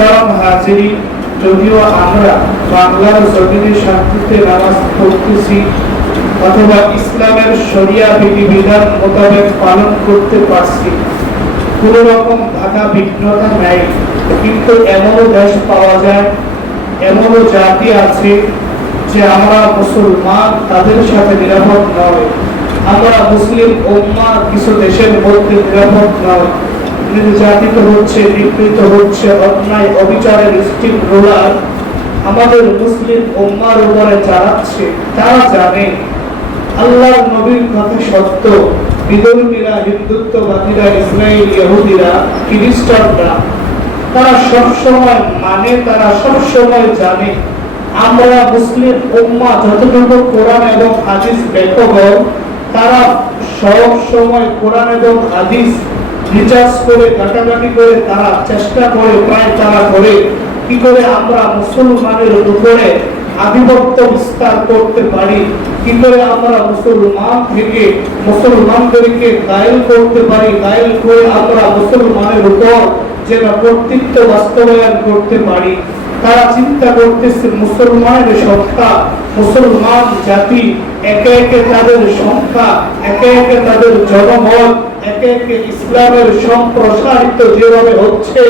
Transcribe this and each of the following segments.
মুহতারাম হাজিরিন, যদিও আমরা বাংলার জমিনে শান্তিতে নামাজ পড়তেছি অথবা ইসলামের শরিয়া বিধিবিধান মোতাবেক পালন করতে পারছি, কোন রকম বাধা বিঘ্নতা নাই, কিন্তু এমনও দেশ পাওয়া যায়, এমনও জাতি আছে যে আমরা মুসলমান তাদের সাথে নিরাপদ নয়। আমরা মুসলিম উম্মাহ কিছু দেশের মধ্যে নিরাপদ নয়। নির্যাতিত হচ্ছে, নিপীড়িত হচ্ছে, অন্যায় অবিচারের স্টিক রোলার আমাদের মুসলিম উম্মার উপরে চালাচ্ছে। তারা জানে আল্লাহর নবীর কথা সত্য। বিধর্মীরা, হিন্দুত্ববাদীরা, ইসরায়েল, ইহুদিরা, খ্রিস্টানরা তারা সবসময় মানে, তারা সবসময় জানে আমরা মুসলিম উম্মাহ যতটুকু কোরআন এবং হাদিস বেখবর, তারা সব সময় কোরআন এবং হাদিস রিসার্চ করে, ঘাটাঘাটি করে তারা চেষ্টা করে, প্রায় তারা করে কি করে আমরা মুসলমানের উপরে আধিপত্য বিস্তার করতে পারি, কি করে আমরা মুসলমান থেকে মুসলমানদেরকে গায়েল করতে পারি, গায়েল করে আমরা মুসলমানের উপর যেন কর্তৃত্ব বাস্তবায়ন করতে পারি। তারা চিন্তা করতেছে মুসলমানের সংখ্যা, মুসলমান জাতি একে একে তাদের সংখ্যা, একে একে তাদের জনমত, একে একে ইসলামের সম্প্রসারিত যেভাবে হচ্ছে,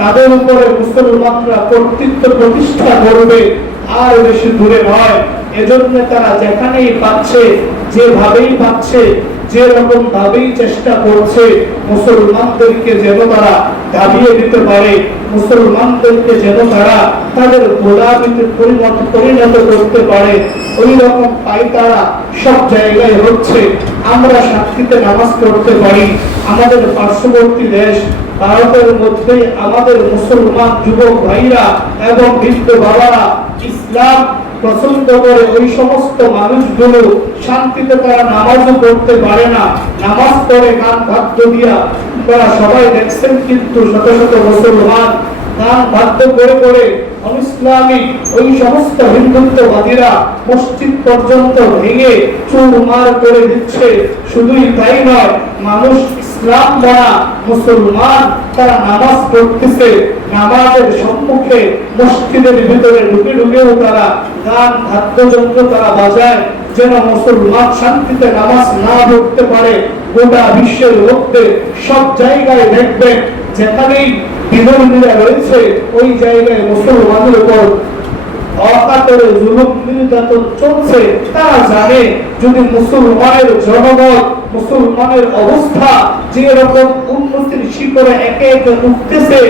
তাদের উপরে মুসলমানরা কর্তৃত্ব প্রতিষ্ঠা করবে আর বেশি দূরে নয়। এজন্য তারা যেখানেই পাচ্ছে, যেভাবেই পাচ্ছে, যে রকম ভাবেই চেষ্টা করছে মুসলমানদেরকে যেন তারা দাবিয়ে দিতে পারে, মুসলমানদেরকে যেন তারা তাদের গোলামীতে পরিণত করতে পারে, ওই রকম পায়তারা সব জায়গায় হচ্ছে। আমরা শান্তিতে নামাজ পড়তে পারি। আমাদের পার্শ্ববর্তী দেশ ভারতের মধ্যে আমাদের মুসলমান যুবক ভাইরা এবং বৃদ্ধ বাবারা ইসলাম পছন্দ করে ওই সমস্ত মানুষগুলো শান্তিতে তারা নামাজও পড়তে পারে না, নামাজ পড়ে গান বাদ্য দিয়া। তারা সবাই দেখছেন, কিন্তু শত শত মুসলমান গান বাদ্য করে করে ইসলামিক ওই সমস্ত হিন্দুত্ববাদীরা মসজিদ পর্যন্ত ভেঙে চুরমার করে দিচ্ছে। শুধুই তাই নয়, মানুষ ইসলাম মানা মুসলমান তারা নামাজ পড়তেছে, নামাজের সম্মুখে মসজিদের ভিতরে ঢুকে ঢুকেও তারা গান বাদ্যযন্ত্র তারা বাজায়, যেন মুসলমান শান্তিতে নামাজ না পড়তে পারে। গোটা বিশ্বের মধ্যে সব জায়গায় দেখবেন যেখানেই বিধর্মীরা রয়েছে, ওই জায়গায় মুসলমানের উপর অকাতরে জুলুম নির্যাতন চলছে। তারা জানে যদি মুসলমানের জনমত, মুসলমানের অবস্থা যে রকম উন্নতির শিখরে একে একে উঠতেছে,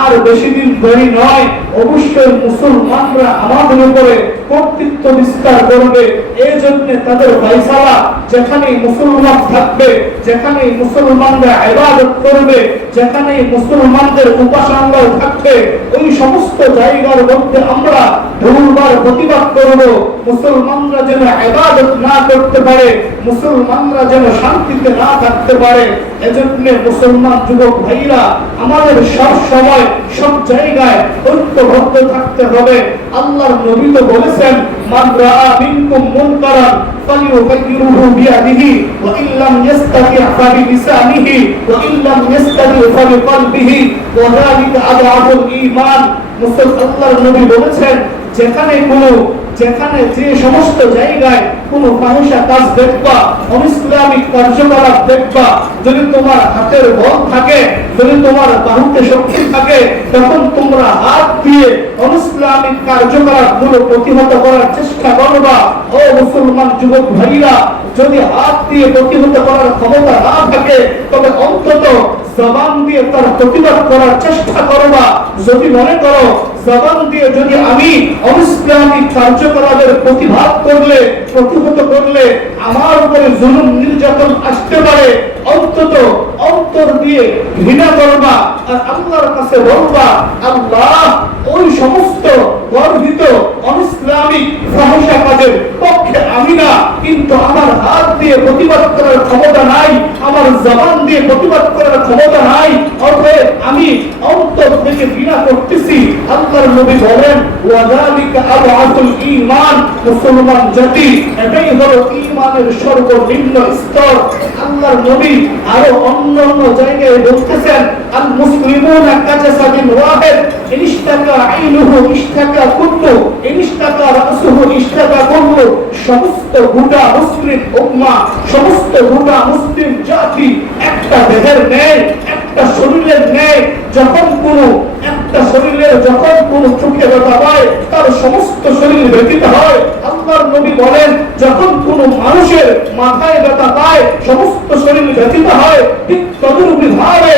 আর বেশি দিন দেরি নয়, অবশ্যই মুসলমানরা আমাদের উপরে কর্তৃত্ব বিস্তার করবে। এই জন্য তাদের ফয়সালা যেখানেই মুসলমান থাকবে, যেখানেই মুসলমানরা ইবাদত করবে, যেখানেই মুসলমানদের উপাসনালয় থাকবে, ওই সমস্ত জায়গার মধ্যে আমরা দুর্বার প্রতিবাদ করব। মুসলমানরা যেন ইবাদত না করতে পারে, মুসলমানরা যেন শান্তিতে না থাকতে পারে। এজন্য মুসলমান যুবক ভাইরা আমাদের সব সময় সব জায়গায় ঐক্যবদ্ধ থাকতে হবে। আল্লাহর নবী তো বলেছেন, মান রাআ মিনকুম মুনকারান ফালিয়ুগাইয়িরহু বিয়াদিহি ওয়া ইল্লাম ইস্তাতি' ফাবিলিসানিহি ওয়া ইল্লাম ইস্তাতি' ফাবিকলবিহি ওয়া যালিকা আদআফুল ঈমান। আল্লাহর নবী বলেছেন, যেখানে যে সমস্ত জায়গায় কোন ফাহিশা কাজ দেখবা, অনিসলামিক কার্যকলাপ দেখবা, যদি তোমার হাতের বল থাকে, যদি তোমার বাহুতে শক্তি থাকে, তখন তোমরা হাত দিয়ে অনিসলামিক কার্যকলাপগুলো প্রতিহত করার চেষ্টা করবা। ও মুসলমান যুবক ভাইরা, যদি হাত দিয়ে প্রতিহত করার ক্ষমতা না থাকে, তবে অন্তত জবান দিয়ে তার প্রতিবাদ করার চেষ্টা করবা। যদি মনে করো জবান দিয়ে যদি আমি অনিসলামিক কার্যকলাপের প্রতিবাদ করলে, প্রতিহত করলে আমার উপরে জুলুম নির্যাতন আসতে পারে, অন্তত অন্তর দিয়ে ঘৃণা করবা আর আল্লাহর কাছে বলবা, আল্লাহ ওই সমস্ত গর্বিত অনিসলামিক ফাহিশা কাজের পক্ষে আমি না, কিন্তু আমার হাত দিয়ে প্রতিবাদ করার ক্ষমতা নাই, আমার জবান দিয়ে প্রতিবাদ করার ক্ষমতা নাই, অতএব আমি অন্তর থেকে ঘৃণা করতেছি। আল্লাহর নবী বলেন, ওয়াযালিকা আদআফুল ঈমান। মুসলমান জাতি এটাই হলো ঈমানের সর্বনিম্ন স্তর। আল্লাহর নবী আরো অন্যান্য জায়গায় বলতেছেন আল মুসলিমুনা কাজাসাদিন ওয়াহিদ ইনশতাকা আইনুহু ইশতাকা কুল্লু ইনশতাকা রাসুহু ইশতাকা কুল্লু। সমস্ত গোটা মুসলিম উম্মাহ, সমস্ত গোটা মুসলিম জাতি একটা দেহের ন্যায়, একটা শরীরের ন্যায়। যখন কোনো একটা শরীরের যখন কোনো চোখে ব্যথা হয় তার সমস্ত শরীর ব্যথিত হয়। আল্লাহর নবী বলেন যখন কোনো মানুষের মাথায় ব্যথা পায় সমস্ত শরীর ব্যথিত হয়। ঠিক তদরূপী ভাবে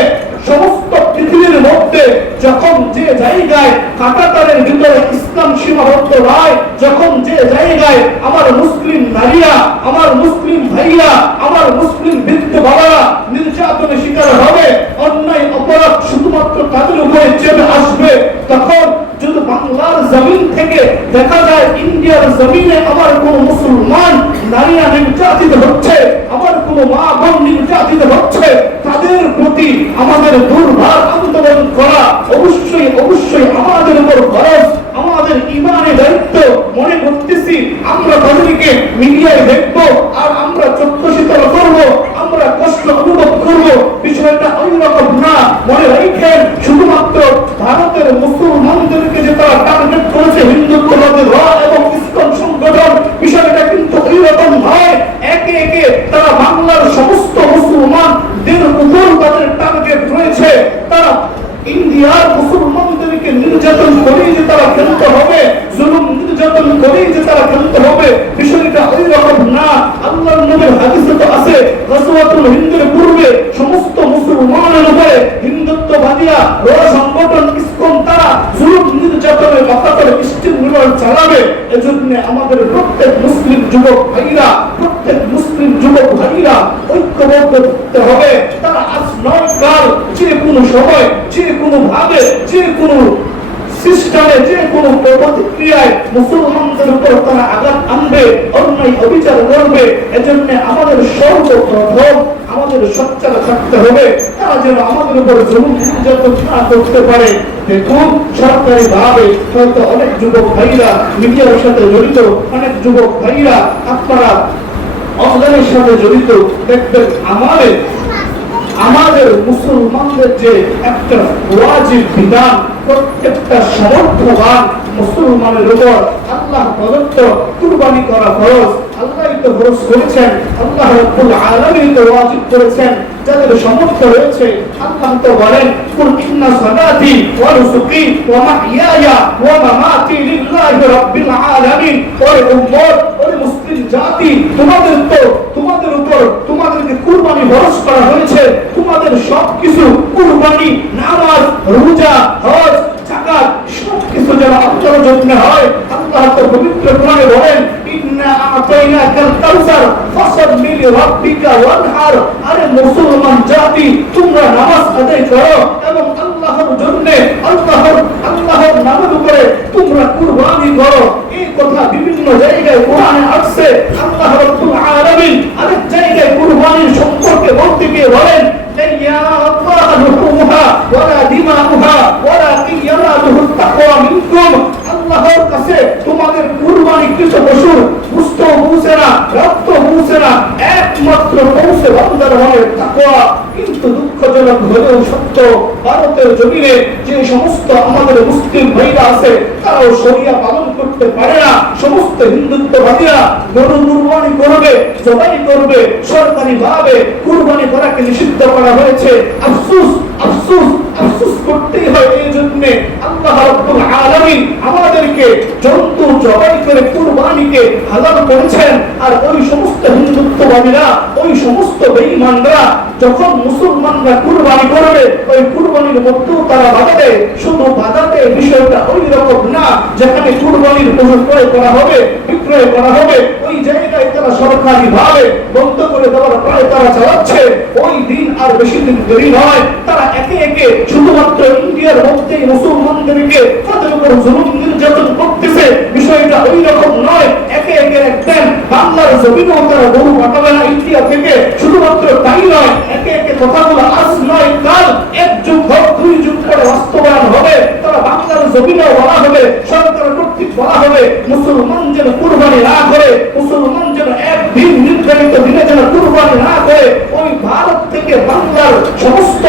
সমস্ত পৃথিবীর মধ্যে যখন যে জায়গায় কাঁটাতারের ভিতরে ইসলাম সীমাবদ্ধ নয়, যখন যে জায়গায় আমার মুসলিম নারীরা, আমার মুসলিম ভাইরা, আমার মুসলিম বৃদ্ধ বাবারা নির্যাতনের শিকার হবে, অন্যায় অপরাধ শুধুমাত্র তাদের উপরে চেপে আসবে, তখন যদি বাংলার জমিন থেকে দেখা যায় ইন্ডিয়ার জমিনে আমার কোন মুসলমান নারীরা নির্যাতিত হচ্ছে, আমার কোন মা বোন নির্যাতিত হচ্ছে, তাদের প্রতি আমাদের দুর্বার আন্দোলন করা অবশ্যই অবশ্যই আমাদের উপর ফরজ, আমাদের ইমানের দায়িত্ব। মনে করতেছি আমরা তাদেরকে মিডিয়ায় দেখবো আর আমরা চক্ষু শীতল করবো, আমরা কষ্ট অনুভব করবো, বিষয়টা ওইরকম না। মনে রাখেন শুধুমাত্র ভারতের মুসলমানদেরকে যে তারা টার্গেট করেছে হিন্দুত্ববাদের র এবং ইসলাম সংগঠন, বিষয়টা কিন্তু ওইরকম নয়। একে একে তারা বাংলার সমস্ত মুসলমানদের উপর তাদের টার্গেট রয়েছে। তারা ইন্ডিয়ার মুসলমানদেরকে নির্যাতন করেই যে তারা খেলতে হবে, জুলুম নির্যাতন করেই যে তারা খেলতে হবে, বিষয়টা ওই রকম না। আল্লাহর নবীর হাদিসে তো আছে গাজওয়াতুল হিন্দের পূর্বে সমস্ত মুসলমানের উপরে হিন্দুত্ববাদীরা র সংগঠন ইসকন তারা জুলুম নির্যাতনের মাথার স্টিম রোলার চালাবে। এজন্য আমাদের প্রত্যেক মুসলিম যুবক ভাইরা, প্রত্যেক মুসলিম যুবক ভাইরা ঐক্যবদ্ধ করতে হবে। তারা আজ নয় কাল যে কোনো সময় যে কোনো ভাবে যে কোনো সিস্টেমে যে কোনো প্রতিক্রিয়ায় মুসলমানদের উপর তারা আঘাত আনবে, অন্যায় অবিচার করবে। এজন্য আমাদের সর্বপ্রথম আমাদের সোচ্চার থাকতে হবে, তারা যেন আমাদের উপর জুলুম নির্যাতন না করতে পারে। দেখুন সরকারি ভাবে হয়তো অনেক যুবক ভাইরা মিডিয়ার সাথে জড়িত, অনেক যুবক ভাইরা আপনারা অনলাইনের সাথে জড়িত, দেখবেন আমাদের মুসলমানদের যে একটা ওয়াজিব বিধান, প্রত্যেকটা সমর্থবান মুসলমানের উপর আল্লাহ প্রদত্ত কুরবানি করা ফরজ। আল্লাহই তো ফরজ করেছেন, আল্লাহ রাব্বুল আলামিন তো ওয়াজিব করেছেন। যাদের সামর্থ্য রয়েছে আল্লাহ তো বলেন কুল ইন্না সালাতি ওয়া নুসুকি ওয়া মাহইয়ায়া ওয়া মামাতি লিল্লাহি রাব্বিল আলামিন। ওরে উম্মত, ওরে মুসলিম জাতি, তোমাদের উপর তোমাদেরকে কুরবানি ফরজ করা হয়েছে। তোমাদের সবকিছু কুরবানি, নামাজ, রোজা, হজ, যাকাত সবকিছু যেন আল্লাহর জন্য হয়। আল্লাহ তো পবিত্র কোরআনে বলেন ইন্না আ'তাইনাকাল কাউসার ফাসাল্লি লিরাব্বিকা ওয়ানহার। আরে মুসলমান জাতি, তোমরা নামাজ আদায় করো এবং আল্লাহর জন্য আল্লাহর নামের উপরে তোমরা কুরবানি করো। এই কথা বিভিন্ন জায়গায় কোরআনে আসছে। আল্লাহ রাব্বুল আলামিন আরেক জায়গায় কুরবানির সম্পর্কে বলতে গিয়ে বলেন আল্লাহর কাছে তোমাদের কুরবানি কিছু পশুর গোশত পৌঁছে না, রক্ত পৌঁছে না, একমাত্র পৌঁছে বান্দার মনের তাকওয়া। কিন্তু দুঃখজনক হলেও সত্য, ভারতের জমিনে যে সমস্ত আমাদের মুসলিম ভাইরা আছে তারাও শরিয়া পালন করতে পারে না। সমস্ত হিন্দুত্ববাদীরা গরু কুরবানি করবে, জবাই করবে, সরকারি ভাবে কুরবানি করাকে নিষিদ্ধ করা হয়েছে। আফসোস আফসোস আফসোস করতেই হয়। এই জন্য আল্লাহ রাব্বুল আলামিন আমাদেরকে জন্তু জবাই করে কুরবানিকে হালাল করেছেন। আর ওই সমস্ত হিন্দুত্ববাদীরা, ওই সমস্ত বেঈমানরা যখন মুসলমানরা কুরবানি করবে ওই কুরবানির মধ্যেও তারা বাধা দেয়। শুধু বাধা দেয় বিষয়টা ওই রকম না, যেখানে কুরবানির পশু ক্রয় করা হবে, বিক্রয় করা হবে, ওই জায়গায় তারা সরকারি ভাবে বন্ধ করে দেওয়ার প্রায় তারা চালাচ্ছে। ওই দিন আর বেশি দিন দেরি নয়, তারা একে একে শুধুমাত্র ইন্ডিয়ার মধ্যে মুসলমানদেরকে তাদের উপর জুলুম নির্যাতন করতেছে। বিষয়টা ওই রকম নয়, একে একে একদম বাংলার জমিনেও তারা গরু পাঠাবে না ইন্ডিয়া থেকে। শুধুমাত্র তাই নয়, একে একে কথাগুলো আজ নয় কাল, এক যুগ হোক দুই যুগ পরে বাস্তবায়ন হবে। তারা বাংলার জমিনেও বলা হবে, সরকার কর্তৃক বলা হবে মুসলমান যেন কুরবানি না করে, মুসলমান যেন একদিন নির্ধারিত দিনে যেন কুরবানি না করে ওই ভারত থেকে বাংলার সমস্ত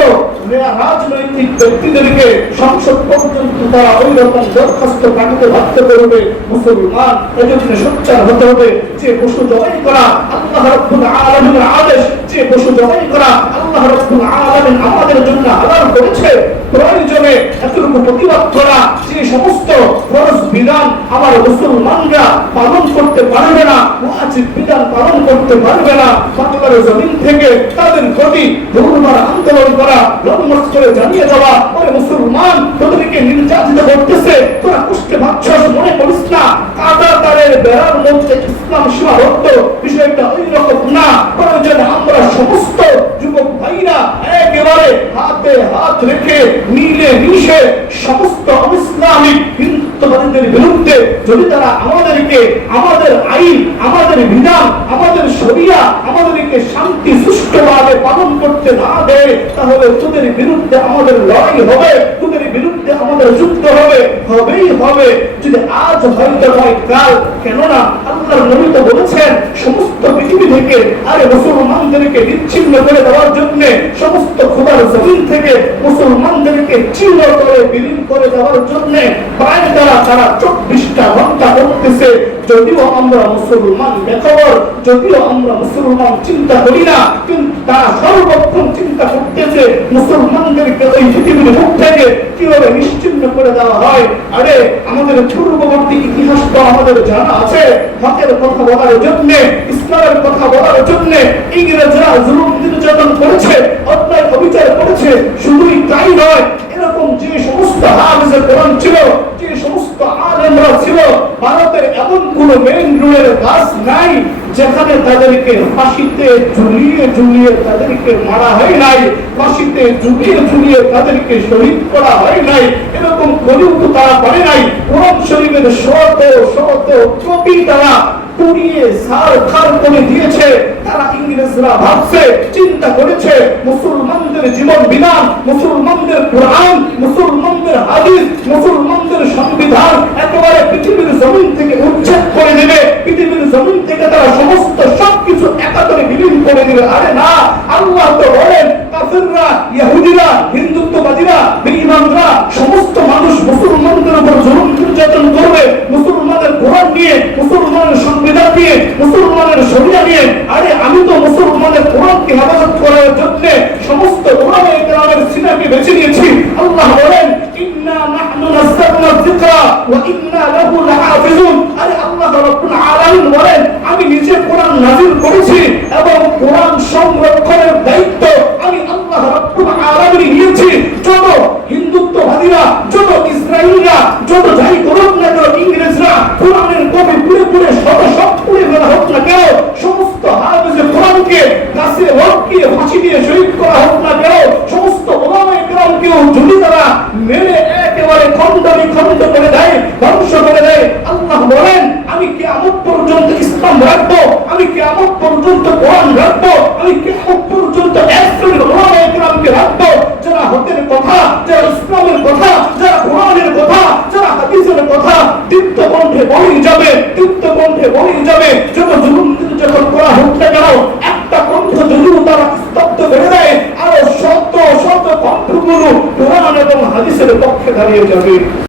রাজনৈতিক ব্যক্তিদেরকে সংসদ পর্যন্ত তারা ওই রকম দরখাস্ত পাঠাতে বাধ্য করবে। মুসলমান এজন্য সোচ্চার হতে হবে যে পশু জবাই করা আল্লাহ রাব্বুল আলামিনের আদেশ, যে পশু জবাই করা আল্লাহ রাব্বুল আলামিন আমাদের জন্য হালাল করেছে। প্রয়োজনে এতটুকু প্রতিবাদ করা যে সমস্ত ফরজ বিধান আমার মুসলমানরা পালন করতে পারবে না, ওয়াজিব বিধান পালন করতে পারবে না, বাংলার জমিন থেকে তাদের প্রতি দুর্বার আন্দোলন করা, লম্বস করে জানিয়ে দেওয়া ওরে মুসলমান তোদেরকে নির্যাতিত করতেছে, তোরা কুষ্টে ভাবছস, মনে করিস না কাটা তারের বেড়ার মধ্যে ইসলাম সীমাবদ্ধ, বিষয়টা ওই রকম না। প্রয়োজনে আমরা সমস্ত যুবক ভাইরা একেবারে হাতে হাত রেখে মিলে মিশে সমস্ত ইসলামিক হিন্দুত্ববাদীদের বিরুদ্ধে যদি তারা আমাদেরকে আমাদের আইন, আমাদের বিধান, আমাদের শরিয়া আমাদেরকে শান্তি সুষ্ঠুভাবে পালন করতে না দেয়, তাহলে তোদের বিরুদ্ধে আমাদের লড়াই হবে, তোদের বিরুদ্ধে আমাদের যুদ্ধ হবে, হবেই হবে। যদি আজ হয়তো নয় কাল, কেননা আল্লাহর নবী তো বলেছেন সমস্ত পৃথিবী থেকে আরে মুসলমানদেরকে বিচ্ছিন্ন করে দেওয়ার জন্য, সমস্ত খোদার জমিন থেকে মুসলমানদেরকে চিরতরে বিলীন করে দেওয়ার জন্য প্রায় তারা 24টা ঘন্টা করতেছে। যদিও আমরা মুসলমান বেখবর, যদিও আমরা মুসলমান চিন্তা করি না, কিন্তু তারা সর্বক্ষণ চিন্তা করতেছে মুসলমানদেরকে ওই পৃথিবীর মুখ থেকে কিভাবে নিশ্চিহ্ন করে দেওয়া হয়। আরে আমাদের পূর্ববর্তী ইতিহাস তো আমাদের জানা আছে, হকের কথা বলার জন্য, ইসলামের কথা বলার জন্য ইংরেজরা জুলুম নির্যাতন করেছে, অন্যায় অবিচার করেছে। শুধুই তাই নয়, এরকম যে সমস্ত হাফেজে কোরআন ছিল, যে সমস্ত আলেমরা ছিল, ভারতের এমন কোন মেইন রোডের কাজ নাই যেখানে তাদেরকে ফাঁসিতে ঝুলিয়ে ঝুলিয়ে তাদেরকে মারা হয় নাই, ফাঁসিতে ঝুলিয়ে ঝুলিয়ে তাদেরকে শহীদ করা হয় নাই। এরকম করেও তো তারা পারে নাই। কোরআন শরীফের শত শত কপি তারা পুড়িয়ে ছারখার করে দিয়েছে। তারা ইংরেজরা ভাবছে, চিন্তা করেছে মুসলমানদের জীবন বিধান, মুসলমানদের কোরআন, মুসলমানদের হাদিস, মুসলমানদের সংবিধান একেবারে পৃথিবীর জমিন থেকে উচ্ছেদ করে দেবে, পৃথিবীর জমিন থেকে তারা সমস্ত সবকিছু একাত্তরে বিলীন করে দেবে। আরে না, আল্লাহ তো বলেন কাফিররা, ইহুদিরা, হিন্দুত্ববাদীরা, বেঈমানরা সমস্ত মানুষ মুসলমানদের উপর জুলুম নির্যাতন করবে, মুসলমানের কোরআন নিয়ে, মুসলমানের সংবিধান নিয়ে, মুসলমানের শরিয়া নিয়ে। আরে আমি তো মুসলমানের কোরআনকে হেফাজত করার জন্য সমস্ত উলামায়ে কেরামের সিনাকে বেছে নিয়েছি। আল্লাহ বলেন ইন্না নাহনু নাযালনা যিকরা ওয়া ইন্না লাহু লাহাফিজুন। আরে আল্লাহ রাব্বুল আলামিন বলেন আমি নিজে কোরআন নাযিল করেছি এবং কোরআন সংরক্ষণের দায়িত্ব আমি আল্লাহ রাব্বুল আলামিন নিয়েছি। যত হিন্দুত্ববাদীরা, যত ইসরায়েলিরা, যত যাই করুক না কেন, ইংরেজরা কোরআনের কপি পুড়ে পুড়ে সব পুড়ে ফেলা হোক না কেন, সমস্ত হাফেজে কোরআনকে গাছে লটকিয়ে ফাঁসি দিয়ে শহীদ করা হোক না কেন, সমস্ত উলামায়ে কেরামকেও যদি তারা মেরে একেবারে খণ্ড বিখণ্ড করে দেয়, ধ্বংস করে দেয়, আল্লাহ বলেন আমি কিয়ামত পর্যন্ত ইসলাম রাখবো, আমি কিয়ামত পর্যন্ত কোরআন রাখবো, আমি কিয়ামত পর্যন্ত এক শ্রেণীর উলামায়ে কেরামকে রাখবো যারা হকের কথা, যারা ইসলামের কথা, যারা কোরআনের কথা, যারা হাদিসের কথা দীপ্ত কণ্ঠে বলেই যাবে, দীপ্ত কণ্ঠে বলেই যাবে। যত জুলুম যখন করা হোক না কেন, একটা কণ্ঠ যদিও তারা স্তব্ধ করে দেয়, আরো শত শত কণ্ঠগুলো কোরআন এবং হাদিসের পক্ষে দাঁড়িয়ে যাবে।